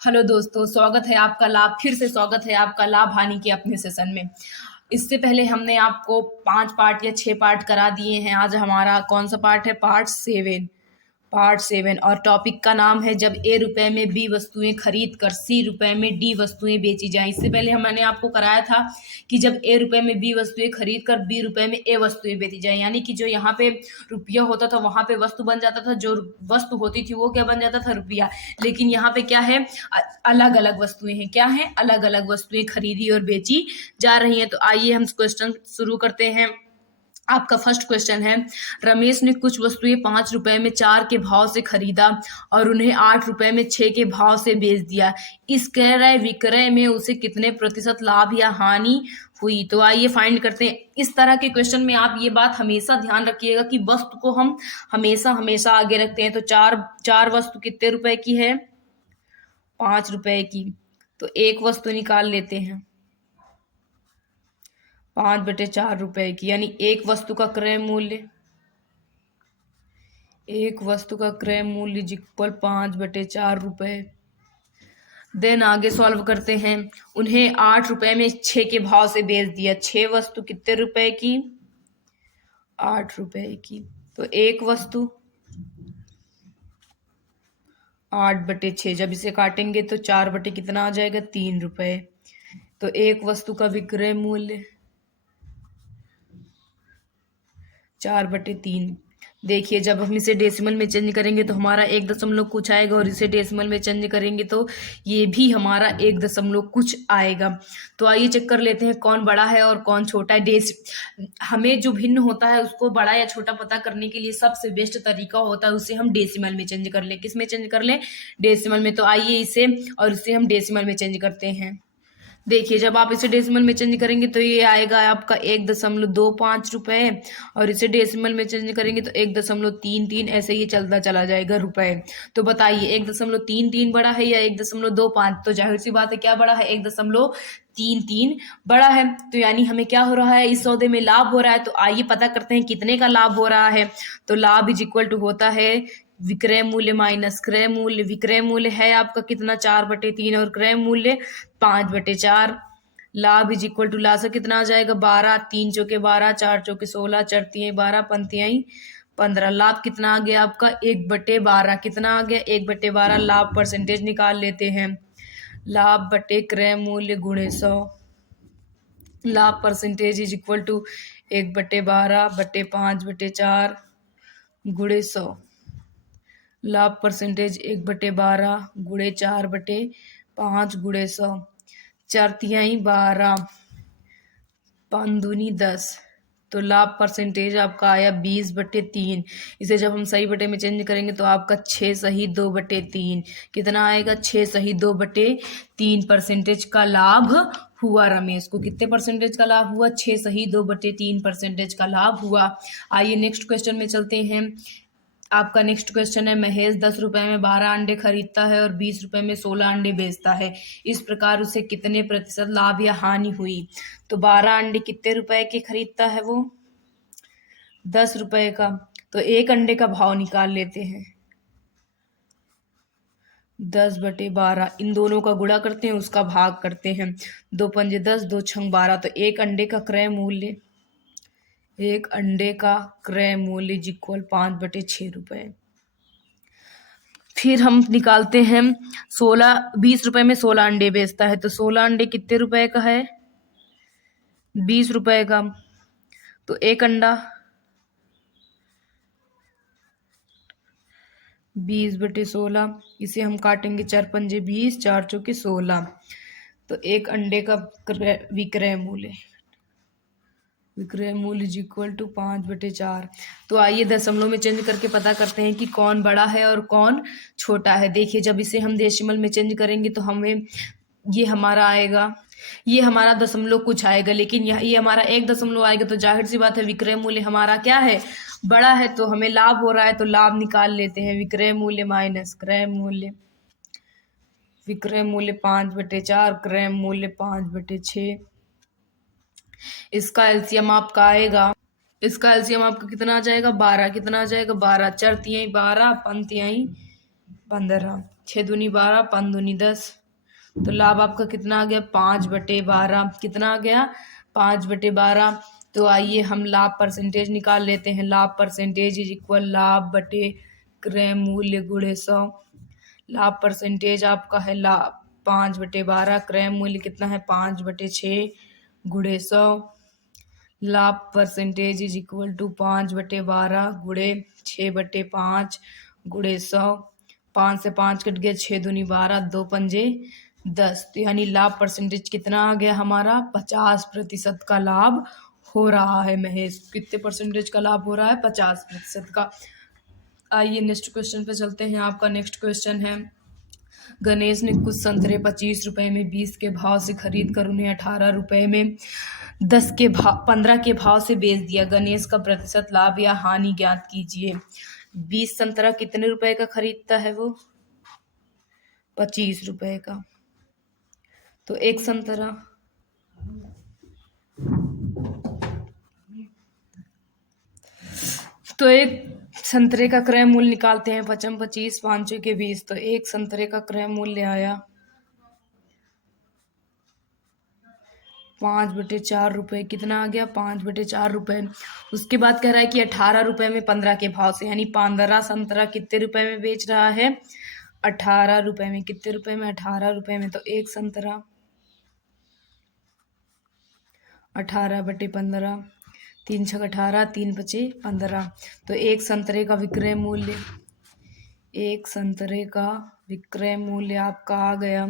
Hello दोस्तों, स्वागत है आपका लाभ फिर से स्वागत है आपका लाभ हानि के अपने सेशन में। इससे पहले हमने आपको 5 पार्ट या 6 पार्ट करा दिए हैं। आज हमारा कौन सा पार्ट है? पार्ट 7 और टॉपिक का नाम है जब ए रुपए में बी वस्तुएं खरीद कर सी रुपए में डी वस्तुएं बेची जाएं। इससे पहले मैंने आपको कराया था कि जब ए रुपए में बी वस्तुएं खरीद कर बी रुपए में ए वस्तुएं बेची जाएं, यानी कि जो यहाँ पे रुपया होता था वहां पे वस्तु बन जाता था, जो वस्तु होती थी वो क्या बन जाता था? रुपया। लेकिन यहाँ पे क्या है? अलग अलग वस्तुएं हैं। क्या है? अलग अलग वस्तुएं खरीदी और बेची जा रही हैं। तो आइए हम क्वेश्चन शुरू करते हैं। आपका फर्स्ट क्वेश्चन है, रमेश ने कुछ वस्तुएं 5 रुपए में 4 के भाव से खरीदा और उन्हें 8 रुपए में 6 के भाव से बेच दिया। इस क्रय विक्रय में उसे कितने प्रतिशत लाभ या हानि हुई? तो आइए फाइंड करते हैं। इस तरह के क्वेश्चन में आप ये बात हमेशा ध्यान रखिएगा कि वस्तु को हम हमेशा हमेशा आगे रखते हैं। तो चार वस्तु कितने रुपए की है? 5 रुपए की। तो एक वस्तु निकाल लेते हैं 5/4 रुपए की, यानी एक वस्तु का क्रय मूल्य इज इक्वल 5/4 रुपए। देन आगे सॉल्व करते हैं। उन्हें 8 रुपए में 6 के भाव से बेच दिया। 6 वस्तु कितने रुपए की? 8 रुपए की। तो एक वस्तु 8/6, जब इसे काटेंगे तो 4 कितना आ जाएगा? 3 रुपए। तो एक वस्तु का विक्रय मूल्य 4/3। देखिए, जब हम इसे डेसिमल में चेंज करेंगे तो हमारा 1 दशमलव कुछ आएगा, और इसे डेसिमल में चेंज करेंगे तो ये भी हमारा 1 दशमलव कुछ आएगा। तो आइए चेक कर लेते हैं कौन बड़ा है और कौन छोटा है। हमें जो भिन्न होता है उसको बड़ा या छोटा पता करने के लिए सबसे बेस्ट तरीका होता है उसे हम डेसिमल में चेंज कर लें। किस में चेंज कर लें? डेसिमल में। तो आइए इसे और इसे हम डेसिमल में चेंज करते हैं। देखिए, जब आप इसे डेसिमल में चेंज करेंगे तो ये आएगा आपका 1.25 रुपए, और इसे डेसिमल में चेंज करेंगे तो 1.33, ऐसे ही चलता चला जाएगा रुपए। तो बताइए 1.33 बड़ा है या 1.25? तो जाहिर सी बात है क्या बड़ा है? 1.33 बड़ा है। तो यानी हमें क्या हो रहा है? इस सौदे में लाभ हो रहा है। तो आइए पता करते हैं कितने का लाभ हो रहा है। तो लाभ इज इक्वल टू होता है विक्रय मूल्य माइनस क्रय मूल्य। विक्रय मूल्य है आपका कितना? 4/3, और क्रय मूल्य 5/4। लाभ इज इक्वल टू लाभ से कितना आ जाएगा? 12। 3 चौके 12, 4 चौके 16, चरतियाई 12, पंतियाई 15। लाभ कितना आ गया आपका? 1/12। कितना आ गया? 1/12। लाभ परसेंटेज निकाल लेते हैं। लाभ बटे क्रय मूल्य गुणे 100। लाभ परसेंटेज इज इक्वल टू 1/12/5/4 गुणे 100। लाभ परसेंटेज 1/12 गुणे 4/5 गुणे 100। 4 12, 5 दूनी 10। तो लाभ परसेंटेज आपका आया 20/3। इसे जब हम सही बटे में चेंज करेंगे तो आपका 6 सही 2/3 कितना आएगा? 6 सही 2/3 परसेंटेज का लाभ हुआ रमेश को। कितने परसेंटेज का लाभ हुआ? 6 सही 2/3 परसेंटेज का लाभ हुआ। आइए नेक्स्ट क्वेश्चन में चलते हैं। आपका नेक्स्ट क्वेश्चन है, महेश 10 रुपए में 12 अंडे खरीदता है और 20 रुपए में 16 अंडे बेचता है। इस प्रकार उसे कितने प्रतिशत लाभ या हानि हुई? तो 12 अंडे कितने रुपए के खरीदता है वो? 10 रुपए का। तो एक अंडे का भाव निकाल लेते हैं। 10/12, इन दोनों का गुणा करते हैं, उसका भाग करते हैं। 2 पंजे 10, 2 छंग 12। तो एक अंडे का क्रय मूल्य इज इक्वल 5/6 रुपए। फिर हम निकालते हैं 20 रुपए में 16 अंडे बेचता है। तो 16 अंडे कितने रुपए का है? 20 रुपए का। तो एक अंडा 20/16, इसे हम काटेंगे 4 पंजे 20, 4 चौके 16। तो एक अंडे का विक्रय मूल्य इज इक्वल टू 5/4। तो आइए दशमलव में चेंज करके पता करते हैं कि कौन बड़ा है और कौन छोटा है। देखिए, जब इसे हम डेसिमल में चेंज करेंगे तो हमें ये हमारा दशमलव कुछ आएगा, लेकिन ये हमारा 1 दशमलव आएगा। तो जाहिर सी बात है विक्रय मूल्य हमारा क्या है? बड़ा है। तो हमें लाभ हो रहा है, तो लाभ निकाल लेते हैं। विक्रय मूल्य माइनस क्रय मूल्य। विक्रय मूल्य 5/4, क्रय मूल्य 5/6। इसका एलसीएम आपका कितना आ जाएगा? 12। कितना आ जाएगा? 12। 4 तिहाई 12, 5 तिहाई 15। 6 दूनी 12, 5 दूनी 10। तो लाभ आपका कितना आ गया? 5/12। कितना आ गया? 5/12। तो आइए हम लाभ परसेंटेज निकाल लेते हैं। लाभ परसेंटेज इज इक्वल लाभ बटे क्रय मूल्य गुणे 100। लाभ परसेंटेज आपका है लाभ 5/12, क्रय मूल्य कितना है? 5/6 गुणे 100। लाभ परसेंटेज इज इक्वल टू 5/12 गुणे 6/5 गुणे 100। 5 से 5 कट गया, 6 दूनी 12, 2 पंजे 10। तो यानी लाभ परसेंटेज कितना आ गया हमारा? 50% का लाभ हो रहा है महेश। कितने परसेंटेज का लाभ हो रहा है? 50% का। आइए नेक्स्ट क्वेश्चन पे चलते हैं। आपका नेक्स्ट क्वेश्चन है, गणेश ने कुछ संतरे 25 रुपए में 20 के भाव से खरीद कर उन्हें 18 रुपए में 15 के भाव से बेच दिया। गणेश का प्रतिशत लाभ या हानि ज्ञात कीजिए। 20 संतरा कितने रुपए का खरीदता है वो? 25 रुपए का। तो एक संतरा संतरे का क्रय मूल्य निकालते हैं। 5 25, 5 के 20। तो एक संतरे का क्रय मूल्य आया 5/4 रुपए। कितना आ गया? 5/4 रुपए। उसके बाद कह रहा है कि 18 रुपए में 15 के भाव से, यानी 15 संतरा कितने रुपए में बेच रहा है? 18 रुपए में। कितने रुपए में? 18 रुपए में। तो एक संतरा 18/15, 3 छक 18, 3 पचे 15। तो एक संतरे का विक्रय मूल्य आपका आ गया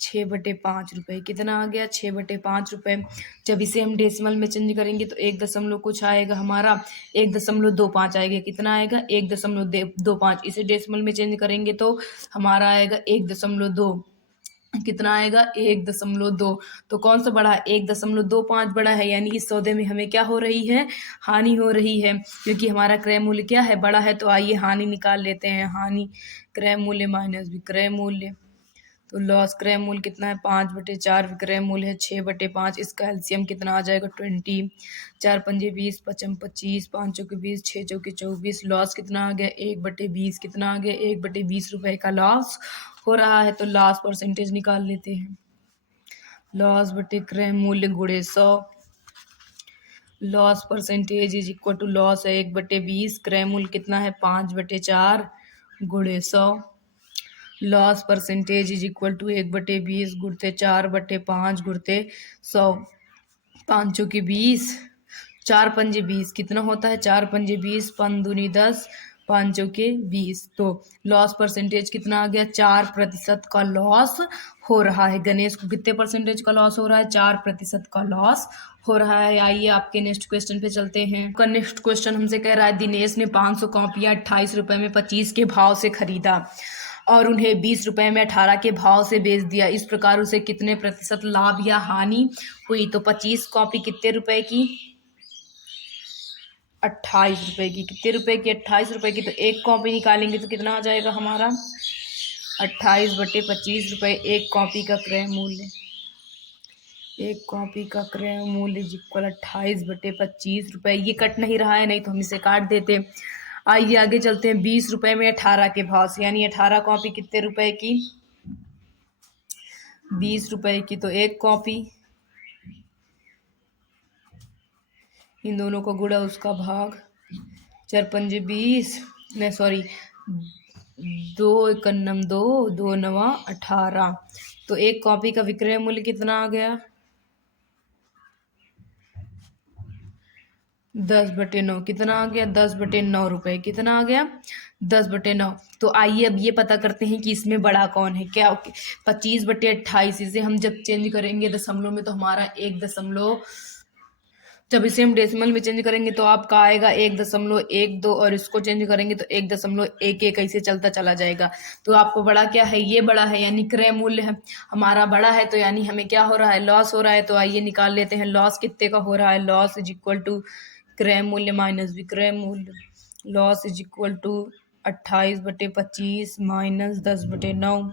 6/5 रुपए। कितना आ गया? 6/5 रुपए। जब इसे हम डेसिमल में चेंज करेंगे तो 1 दशमलव कुछ आएगा हमारा, 1.25 आएगा। कितना आएगा? 1.25। इसे डेसिमल में चेंज करेंगे तो हमारा आएगा 1.2। कितना आएगा? 1.2। तो कौन सा बड़ा है? 1.25 बड़ा है, यानी इस सौदे में हमें क्या हो रही है? हानि हो रही है, क्योंकि हमारा क्रय मूल्य क्या है? बड़ा है। तो आइए हानि निकाल लेते हैं। हानि क्रय मूल्य माइनस विक्रय मूल्य। तो लॉस क्रय मूल्य कितना है? 5/4। विक्रय मूल्य है 6/5। इसका एलसीएम कितना आ जाएगा? 20। 4 पंजे 20, 5 25, 5 चौके 20, 6 चौके 24। लॉस कितना आ गया? 1/20। कितना आ गया? 1/20 रुपए का लॉस हो रहा है। तो लॉस परसेंटेज निकाल लेते हैं। लॉस बटे क्रय मूल्य गुणे 100। Loss percentage is equal to loss है 1/20, क्रय मूल्य कितना है? 5/4 गुणे 100। Loss percentage is equal to 1/20 गुणते 4/5 गुणते 100। 5 की 20, 4 पंजे 20। कितना होता है? 4 पंजे 20, 5 दूनी 10, 5 के 20। तो लॉस परसेंटेज कितना आ गया? 4% का लॉस हो रहा है। गणेश को कितने परसेंटेज का लॉस हो रहा है? 4% का लॉस हो रहा है। आइए आपके नेक्स्ट क्वेश्चन पे चलते हैं। का नेक्स्ट क्वेश्चन हमसे कह रहा है, दिनेश ने 500 कॉपियां 28 रुपए में 25 के भाव से खरीदा और उन्हें 20 रुपए में 18 के भाव से बेच दिया। इस प्रकार उसे कितने प्रतिशत लाभ या हानि हुई? तो 25 कॉपी कितने रुपए की? 28 रुपए की। कितने रुपए की? 28 रुपए की। तो एक कॉपी निकालेंगे तो कितना आ जाएगा हमारा? 28/25 रुपए एक कॉपी का क्रय मूल्य। एक कॉपी का क्रय मूल्य इक्वल 28/25 रुपए। ये कट नहीं रहा है, नहीं तो हम इसे काट देते। आइए आगे चलते हैं। 20 रुपए में 18 के भाव से, यानी 18 कॉपी कितने रुपए की? 20 रुपए की। तो एक कॉपी, इन दोनों का गुणा उसका भाग, 4 पंजे 20, नहीं सॉरी 2 एकन्नम 2, 2 नवा 18। तो एक कॉपी का विक्रय मूल्य कितना आ गया? 10/9। कितना आ गया? 10/9 रुपए। कितना आ गया? 10/9। तो आइए अब ये पता करते हैं कि इसमें बड़ा कौन है। क्या 25/28 इसे हम जब चेंज करेंगे दशमलव में तो हमारा 1 जब इसे हम डेसिमल में चेंज करेंगे तो आपका आएगा 1.12, और इसको चेंज करेंगे तो 1.11 ऐसे चलता चला जाएगा। तो आपको बड़ा क्या है? ये बड़ा है, यानी क्रय मूल्य है हमारा बड़ा है। तो यानी हमें क्या हो रहा है? लॉस हो रहा है। तो आइए निकाल लेते हैं लॉस कितने का हो रहा है। लॉस इज इक्वल टू क्रय मूल्य माइनस विक्रय मूल्य। Loss is equal to 28/25 minus 10/9।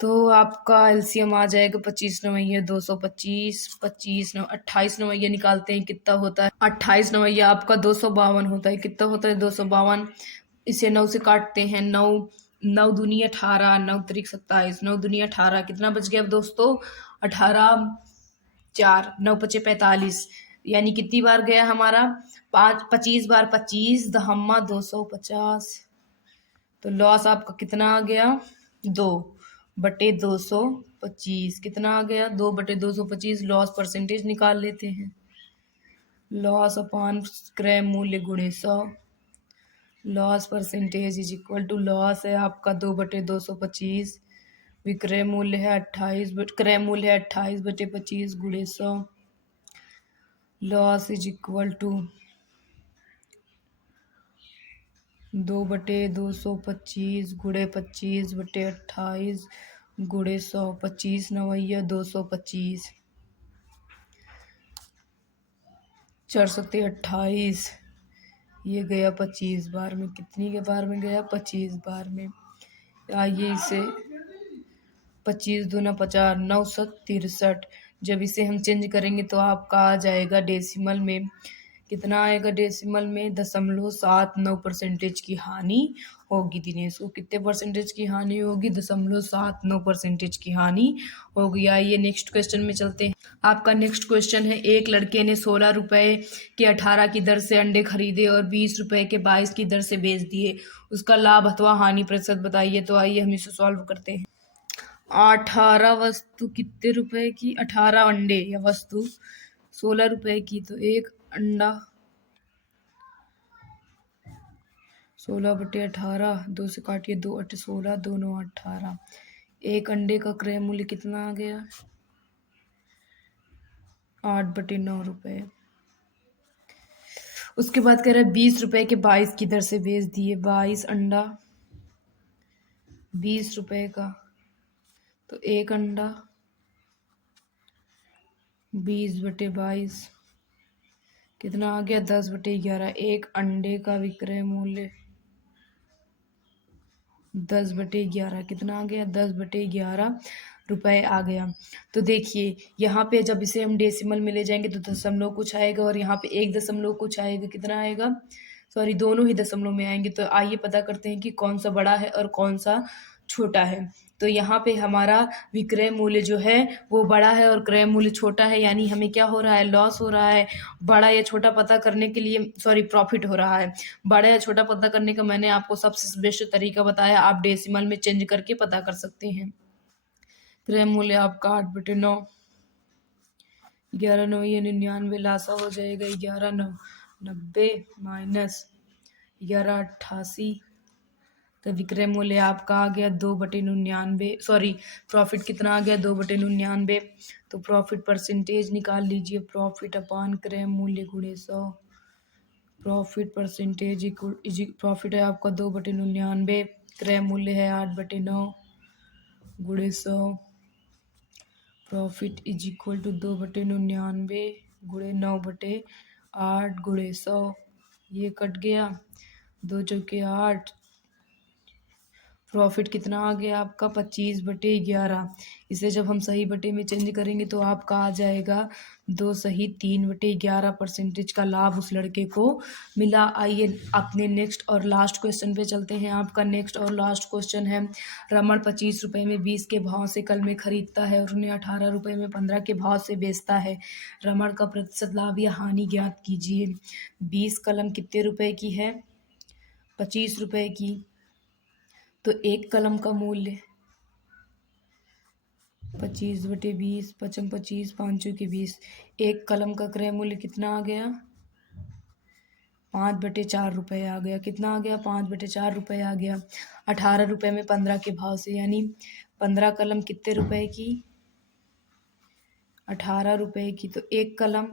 तो आपका एलसीएम आ जाएगा 25 नवैया 225, 25 नौ 28 नवैया निकालते हैं कितना होता है? 28 नवैया आपका 252 होता है। कितना होता है? 252। इसे 9 से काटते हैं, 9 9 दूनी 18, 9 त्रिक 27, 9 दूनी 18, कितना बच गया अब दोस्तों? 18, 4, 9 पचे 45, यानी कितनी बार गया हमारा? 25 बार 25 दहम्मा 250। तो लॉस आपका कितना आ गया? 2/225। कितना आ गया? 2/225। लॉस परसेंटेज निकाल लेते हैं। लॉस अपॉन क्रय मूल्य गुणे 100। Loss percentage is equal to, loss है आपका 2/225, विक्रय मूल्य है 28, क्रय मूल्य है 28/25 गुणे 100। लॉस इज इक्वल टू 2/225 गुणे 25/28 गुणे 100। 25 नवैया 225, 4 28, ये गया 25 बार में। कितनी के बार में गया? 25 बार में। आइए इसे 25 दूना 50, 9 63। जब इसे हम चेंज करेंगे तो आपका आ जाएगा डेसिमल में। कितना आएगा डेसिमल में? 0.79% की हानि होगी। दिनेश को कितने परसेंटेज की हानि होगी? 0.79% की हानि होगी। आइए नेक्स्ट क्वेश्चन में चलते हैं। आपका नेक्स्ट क्वेश्चन है, एक लड़के ने 16 रुपए के 18 की दर से अंडे खरीदे और 20 रुपए के 22 की दर से बेच दिए। उसका लाभ अथवा हानि प्रतिशत बताइए। तो आइए हम इसे सॉल्व करते हैं। 18 वस्तु कितने रुपए की? 18 अंडे या वस्तु 16 रुपए की, तो एक अंडा 16/18, 2 से काटिए 2 8 16, 2 9 18। एक अंडे का क्रय मूल्य कितना आ गया? 8/9 रुपए। उसके बाद कह रहा है 20 रुपए के 22 की दर से बेच दिए। 22 अंडा 20 रुपए का, तो एक अंडा 20/22 कितना आ गया? 10/11। एक अंडे का विक्रय मूल्य 10/11 कितना आ गया? 10/11 रुपए आ गया। तो देखिए यहाँ पे जब इसे हम डेसिमल में ले जाएंगे तो दशमलव कुछ आएगा, और यहाँ पे एक दशमलव कुछ आएगा। कितना आएगा? सॉरी, दोनों ही दशमलव में आएंगे। तो आइए पता करते हैं कि कौन सा बड़ा है और कौन सा छोटा है। तो यहाँ पे हमारा विक्रय मूल्य जो है वो बड़ा है और क्रय मूल्य छोटा है, यानी हमें क्या हो रहा है? लॉस हो रहा है। बड़ा या छोटा पता करने के लिए, सॉरी, प्रॉफिट हो रहा है। बड़ा या छोटा पता करने का मैंने आपको सबसे बेस्ट तरीका बताया। आप डेसिमल में चेंज करके पता कर सकते हैं। क्रय मूल्य आपका 8/9, 11 9 ये 99, लासा हो जाएगा 11 9 90 माइनस 11 88। तो विक्रय मूल्य आपका आ गया 2/99। सॉरी, प्रॉफिट कितना आ गया? 2/99। तो प्रॉफिट परसेंटेज निकाल लीजिए। प्रॉफिट अपान क्रय मूल्य गुणे 100। प्रॉफिट परसेंटेज प्रॉफिट है आपका 2/99, क्रय मूल्य है 8/9 गुणे 100। प्रॉफिट इज इक्वल टू 2/99 गुणे 9/8 गुणे 100। ये कट गया, 2 चौके 8। प्रॉफिट कितना आ गया आपका? 25/11। इसे जब हम सही बटे में चेंज करेंगे तो आपका आ जाएगा 2 सही 3/11% का लाभ उस लड़के को मिला। आइए अपने नेक्स्ट और लास्ट क्वेश्चन पे चलते हैं। आपका नेक्स्ट और लास्ट क्वेश्चन है, रमण 25 रुपए में 20 के भाव से कलमें खरीदता है और उन्हें 18 रुपए में 15 के भाव से बेचता है। रमण का प्रतिशत लाभ या हानि ज्ञात कीजिए। 20 कलम कितने रुपए की है? 25 रुपए की। तो एक कलम का मूल्य 25/20, 25 5 के 20। एक कलम का क्रय मूल्य कितना आ गया? 5/4 रुपये आ गया। कितना आ गया? 5/4 रुपये आ गया। 18 रुपये में 15 के भाव से, यानी 15 कलम कितने रुपए की? 18 रुपये की। तो एक कलम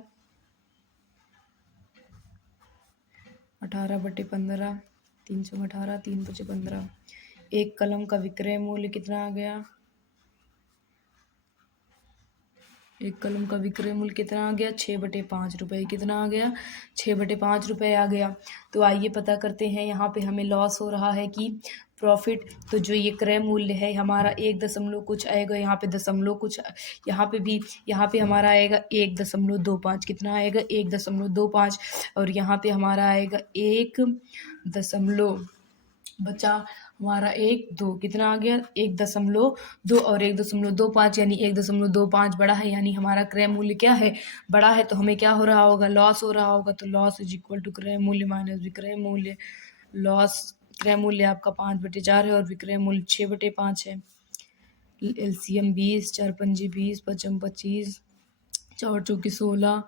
18/15, 318, 3×15। एक कलम का विक्रय मूल्य कितना आ गया? एक कलम का विक्रय मूल्य कितना आ गया? 6/5 रुपये। कितना आ गया? 6/5 रुपये आ गया। तो आइए पता करते हैं। यहाँ पे हमें लॉस हो रहा है कि प्रॉफिट। तो जो ये क्रय मूल्य है हमारा 1 दशमलव कुछ आएगा, यहाँ पे दशमलव कुछ, यहाँ पे हमारा आएगा 1.25। कितना आएगा? 1.25। और यहाँ पे हमारा आएगा 1 दशमलव बचा हमारा 1 2 कितना आ गया 1.2 और 1.25 यानी 1.25 बड़ा है, यानी हमारा क्रय मूल्य क्या है, बड़ा है। तो हमें क्या हो रहा होगा, लॉस हो रहा होगा। तो लॉस इज इक्वल टू क्रय मूल्य माइनस विक्रय मूल्य। लॉस, क्रय मूल्य आपका 5/4 है और विक्रय मूल्य 6/5 है। एलसीएम 20, 4 पंजे 20, 5 25, 4 चौके 16।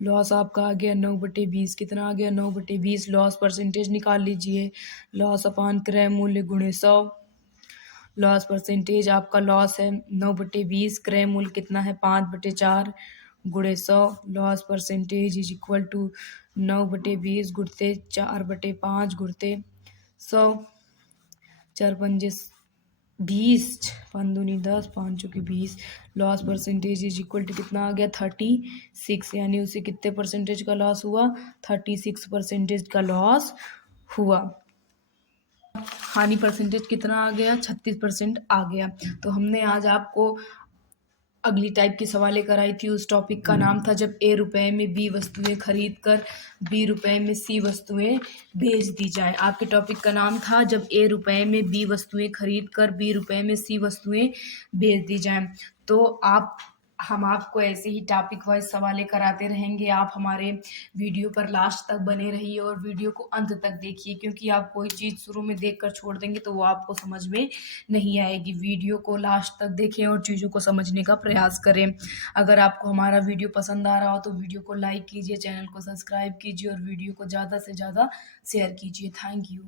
लॉस आपका आ गया 9/20, कितना आ गया 9/20। लॉस परसेंटेज निकाल लीजिए, लॉस अपान क्रय मूल्य गुणे 100। लॉस परसेंटेज आपका लॉस है 9/20, क्रय मूल्य कितना है 5/4 गुणे 100। Loss percentage is equal to 9/20 गुणते 4/5 गुणते 100। 4 पंजे 20, 5 दूनी 10, 5 चौके 20। Loss percentage is equal to कितना आ गया 36, यानी उसे कितने परसेंटेज का लॉस हुआ, 36% का लॉस हुआ। हानि परसेंटेज कितना आ गया, 36% आ गया। तो हमने आज आपको अगली टाइप की सवालें कराई थी। उस टॉपिक का नाम था जब ए रुपए में बी वस्तुएं खरीद कर बी रुपए में सी वस्तुएं बेच दी जाए। आपके टॉपिक का नाम था जब ए रुपए में बी वस्तुएं खरीद कर बी रुपए में सी वस्तुएं बेच दी जाए। तो हम आपको ऐसे ही टॉपिक वाइज सवालें कराते रहेंगे। आप हमारे वीडियो पर लास्ट तक बने रहिए और वीडियो को अंत तक देखिए, क्योंकि आप कोई चीज़ शुरू में देखकर छोड़ देंगे तो वो आपको समझ में नहीं आएगी। वीडियो को लास्ट तक देखें और चीज़ों को समझने का प्रयास करें। अगर आपको हमारा वीडियो पसंद आ रहा हो तो वीडियो को लाइक कीजिए, चैनल को सब्सक्राइब कीजिए और वीडियो को ज़्यादा से ज़्यादा शेयर कीजिए। Thank you.